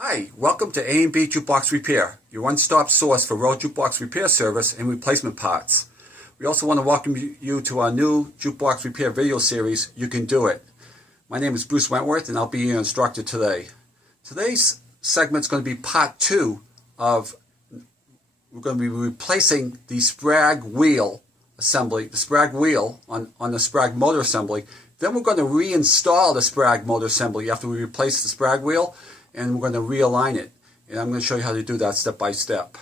Hi, welcome to A&B Jukebox Repair, your one-stop source for rowe jukebox repair service and replacement parts. We also want to welcome you to our new jukebox repair video series, You Can Do It. My name is Bruce Wentworth and I'll be your instructor today. Today's segment is going to be part 2 of, we're going to be replacing the Spragg wheel assembly, the Spragg wheel on the Spragg motor assembly. Then we're going to reinstall the Spragg motor assembly after we replace the Spragg wheel, and we're going to realign it. And I'm going to show you how to do that step by step.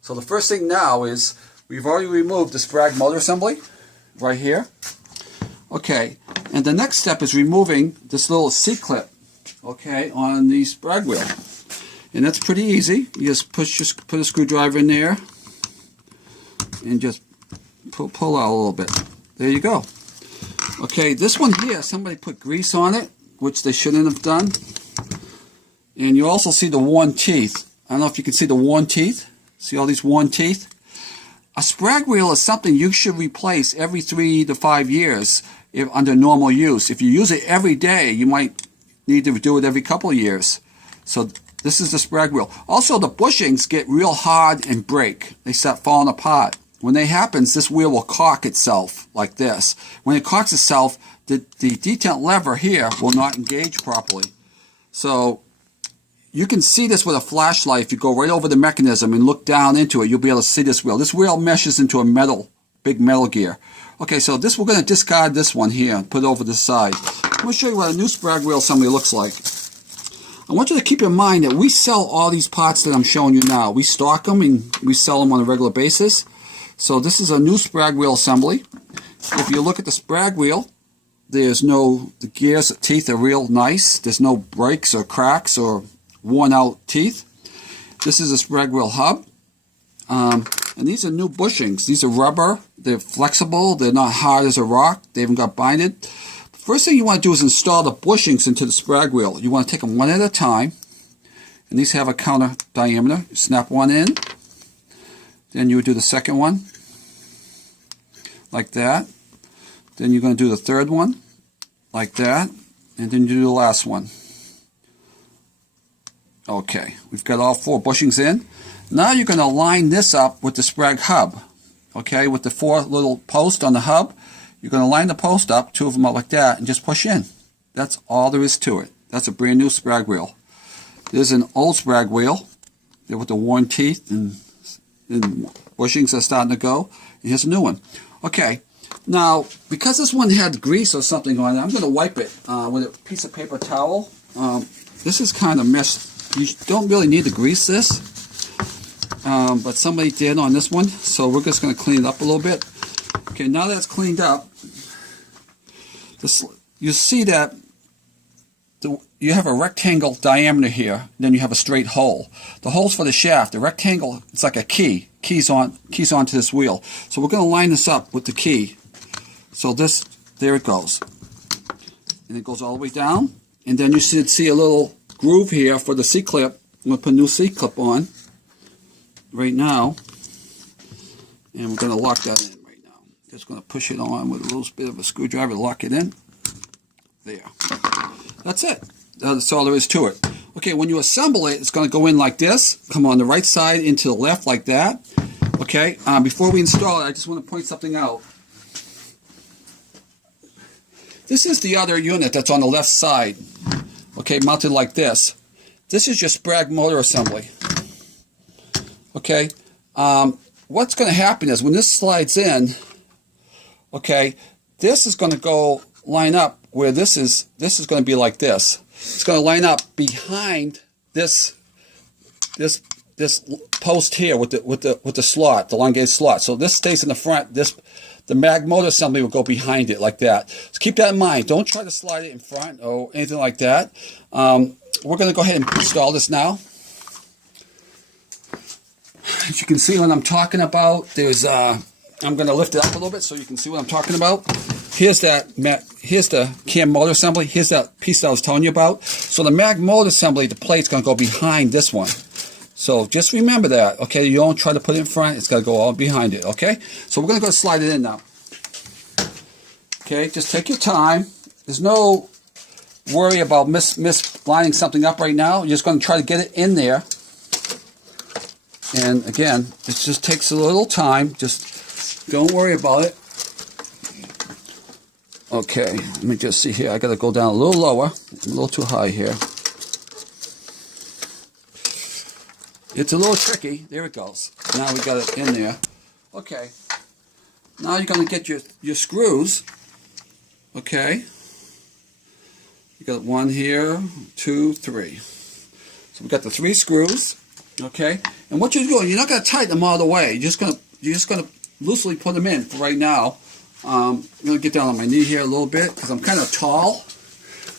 So the first thing now is we've already removed the Spragg motor assembly right here. Okay, and the next step is removing this little C-clip, okay, on the Spragg wheel. And that's pretty easy. You just put a screwdriver in there and just pull out a little bit. There you go. Okay, this one here, somebody put grease on it, which they shouldn't have done. And you also see the worn teeth. I don't know if you can see the worn teeth. See all these worn teeth? A Spragg wheel is something you should replace every 3 to 5 years under normal use. If you use it every day, you might need to do it every couple of years. So this is the Spragg wheel. Also, the bushings get real hard and break. They start falling apart. When that happens, this wheel will cock itself like this. When it cocks itself, the detent lever here will not engage properly. So you can see this with a flashlight. If you go right over the mechanism and look down into it, you'll be able to see this wheel. This wheel meshes into a big metal gear. Okay, so we're going to discard this one here and put it over the side. I'm going to show you what a new Spragg wheel assembly looks like. I want you to keep in mind that we sell all these parts that I'm showing you now. We stock them and we sell them on a regular basis. So this is a new Spragg wheel assembly. If you look at the Spragg wheel, the gears, the teeth are real nice. There's no breaks or cracks or worn out teeth. This is a Spragg wheel hub. And these are new bushings. These are rubber. They're flexible. They're not hard as a rock. They haven't got binded. The first thing you want to do is install the bushings into the Spragg wheel. You want to take them one at a time. And these have a counter diameter. You snap one in. Then you would do the second one, like that. Then you're going to do the third one, like that. And then you do the last one. Okay, we've got all 4 bushings in. Now you're going to line this up with the Spragg hub. Okay, with the 4 little posts on the hub. You're going to line the post up, 2 of them up like that, and just push in. That's all there is to it. That's a brand new Spragg wheel. There's an old Spragg wheel with the worn teeth and bushings are starting to go. And here's a new one. Okay, now because this one had grease or something on it, I'm going to wipe it with a piece of paper towel. This is kind of messed. You don't really need to grease this, but somebody did on this one, so we're just going to clean it up a little bit. Okay, now that it's cleaned up, you see that you have a rectangle diameter here, then you have a straight hole. The hole's for the shaft. The rectangle, it's like a key. Keys onto this wheel. So we're going to line this up with the key. So there it goes. And it goes all the way down. And then you should see a little groove here for the C-clip. I'm going to put a new C-clip on right now. And we're going to lock that in right now. Just going to push it on with a little bit of a screwdriver to lock it in. There. That's it. That's all there is to it. Okay, when you assemble it, it's going to go in like this. Come on the right side into the left like that. Okay, before we install it, I just want to point something out. This is the other unit that's on the left side. Okay, mounted like this. This is your Spragg motor assembly. Okay, what's going to happen is when this slides in, okay, this is going to go line up where this is going to be like this. It's going to line up behind this post here with the slot, the elongated slot. So this stays in the front. The mag motor assembly will go behind it like that. So keep that in mind. Don't try to slide it in front or anything like that. We're going to go ahead and install this now. As you can see what I'm talking about, I'm going to lift it up a little bit so you can see what I'm talking about. Here's the cam motor assembly. Here's that piece that I was telling you about. So the mag motor assembly, the plate's going to go behind this one. So just remember that, okay? You don't try to put it in front. It's got to go all behind it, okay? So we're going to go slide it in now. Okay, just take your time. There's no worry about lining something up right now. You're just going to try to get it in there. And again, it just takes a little time. Just don't worry about it. Okay, let me just see here. I got to go down a little lower. I'm a little too high here. It's a little tricky. There it goes. Now we got it in there. Okay. Now you're going to get your screws. Okay. You got one here, 2, 3. So we got the 3 screws. Okay. And what you're doing, you're not going to tighten them all the way. You're just going to loosely put them in for right now. I'm going to get down on my knee here a little bit because I'm kind of tall.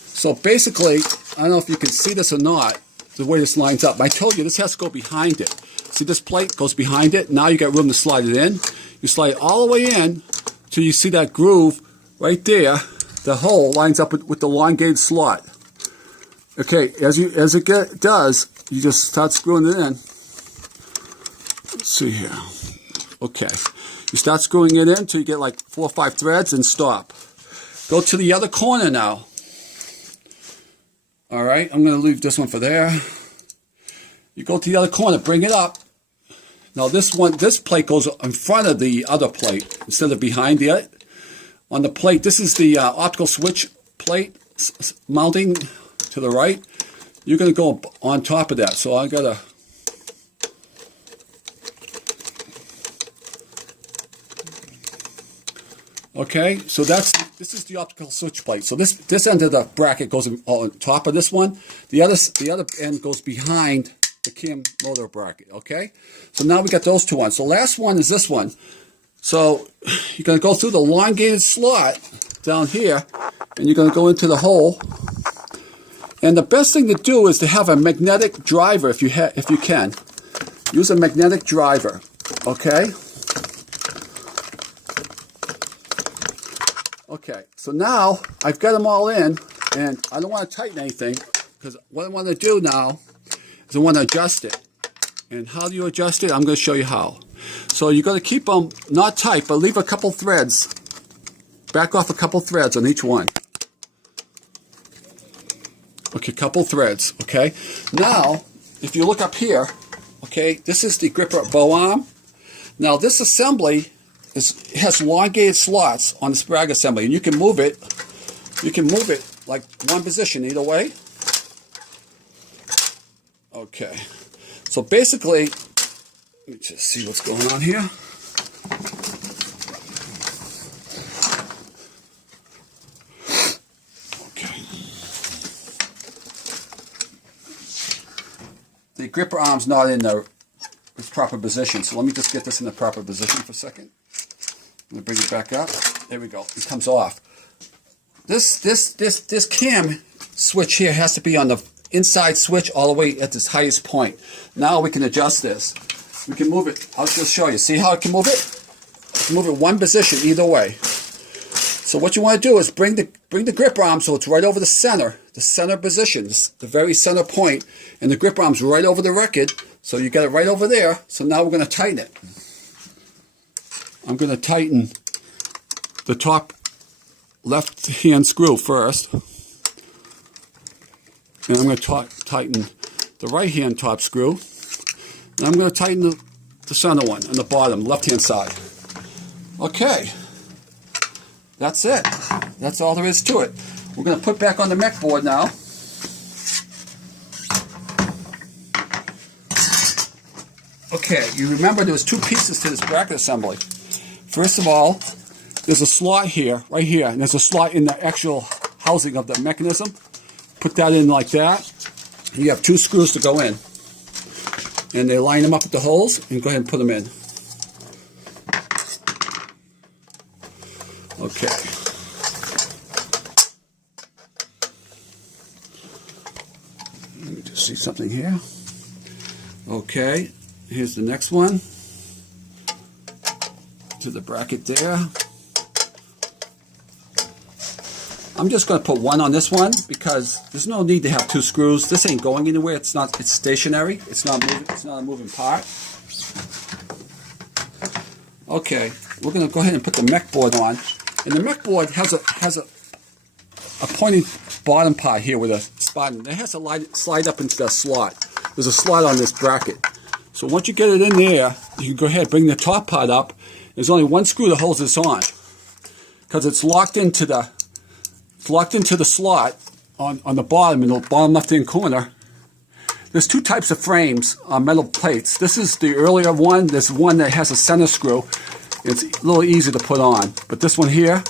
So basically, I don't know if you can see this or not, the way this lines up. I told you this has to go behind it. See, this plate goes behind it. Now you got room to slide it in. You slide it all the way in till you see that groove right there. The hole lines up with the elongated slot. Okay, as it does, you just start screwing it in. Let's see here. Okay, you start screwing it in until you get like 4 or 5 threads and stop. Go to the other corner now. All right, I'm going to leave this one for there. You go to the other corner, bring it up. Now this plate goes in front of the other plate instead of behind it. On the plate, this is the optical switch plate mounting to the right. You're going to go on top of that. So I got to... Okay, so this is the optical switch plate. So this end of the bracket goes on top of this one. The other end goes behind the cam motor bracket. Okay, so now we got those 2 on. So last one is this one. So you're going to go through the elongated slot down here, and you're going to go into the hole. And the best thing to do is to have a magnetic driver if you can. Use a magnetic driver. Okay. Okay, so now I've got them all in, and I don't want to tighten anything, because what I want to do now is I want to adjust it. And how do you adjust it? I'm going to show you how. So you're going to keep them not tight, but leave a couple threads. Back off a couple threads on each one. Okay, couple threads, okay? Now, if you look up here, okay, this is the gripper bow arm. Now this assembly has elongated slots on the Spragg assembly, and you can move it like one position either way. Okay, so basically, let me just see what's going on here. Okay, the gripper arm's not in the proper position, so let me just get this in the proper position for a second. I'm going to bring it back up. There we go. It comes off. This cam switch here has to be on the inside switch all the way at this highest point. Now we can adjust this. We can move it. I'll just show you. See how I can move it? Move it one position either way. So what you want to do is bring the grip arm so it's right over the center position, the very center point, and the grip arm's right over the record. So you got it right over there. So now we're going to tighten it. I'm going to tighten the top left hand screw first. And I'm going to tighten the right hand top screw. And I'm going to tighten the center one on the bottom, left hand side. Okay. That's it. That's all there is to it. We're going to put back on the mech board now. Okay, you remember there was 2 pieces to this bracket assembly. First of all, there's a slot here, right here, and there's a slot in the actual housing of the mechanism. Put that in like that, and you have 2 screws to go in. And they line them up with the holes, and go ahead and put them in. Okay. Let me just see something here. Okay, here's the next one. To the bracket there. I'm just going to put one on this one because there's no need to have 2 screws. This ain't going anywhere. It's stationary. It's not moving. It's not a moving part. Okay, we're going to go ahead and put the mech board on, and the mech board has a pointing bottom part here with a spot, and it has to slide up into the slot. There's a slot on this bracket. So once you get it in there, you can go ahead and bring the top part up. There's only one screw that holds this on, because it's locked into the slot on the bottom, in the bottom left-hand corner. There's two types of frames on metal plates. This is the earlier one. There's one that has a center screw. It's a little easier to put on. But this one here,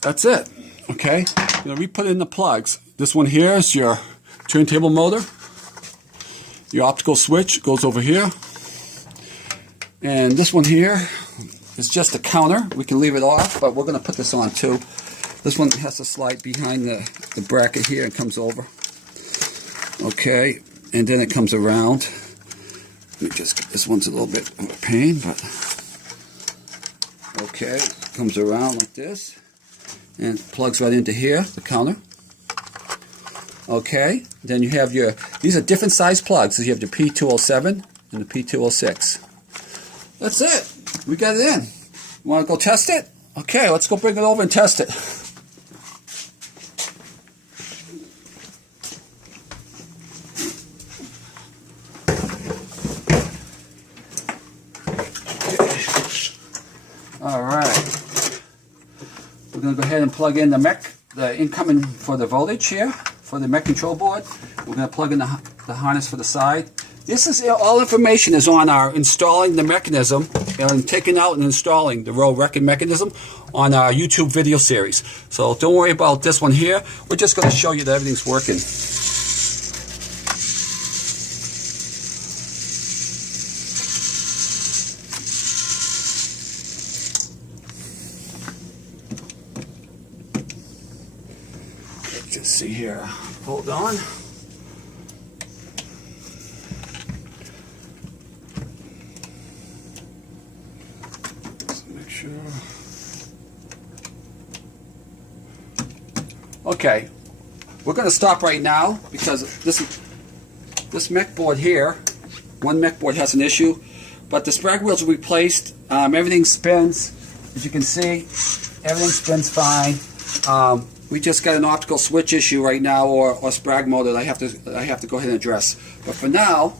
that's it. Okay? You know, we put in the plugs. This one here is your turntable motor. Your optical switch goes over here. And this one here is just a counter. We can leave it off, but we're going to put this on too. This one has to slide behind the bracket here and comes over. Okay, and then it comes around. Let me just, this one's a little bit of a pain, but okay, comes around like this and plugs right into here, the counter. Okay, then you have your, these are different size plugs. So you have the P207 and the P206. That's it. We got it in. You want to go test it? Okay, let's go bring it over and test it. All right. We're going to go ahead and plug in the incoming for the voltage here for the mech control board. We're going to plug in the harness for the side. This is all information is on our installing the mechanism and taking out and installing the rowe record mechanism on our YouTube video series. So don't worry about this one here. We're just going to show you that everything's working. Let's just see here. Hold on. Okay, we're going to stop right now because this mech board here, one mech board has an issue, but the Spragg wheels are replaced. Everything spins, as you can see. Everything spins fine. We just got an optical switch issue right now, or Spragg motor that I have to go ahead and address. But for now,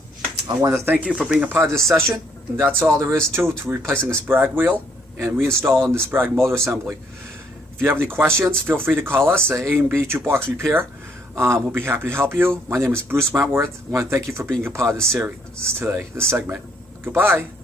I want to thank you for being a part of this session, and that's all there is to replacing a Spragg wheel and reinstalling the Spragg motor assembly. If you have any questions, feel free to call us at A&B Jukebox Repair. We'll be happy to help you. My name is Bruce Wentworth. I want to thank you for being a part of this series today, this segment. Goodbye.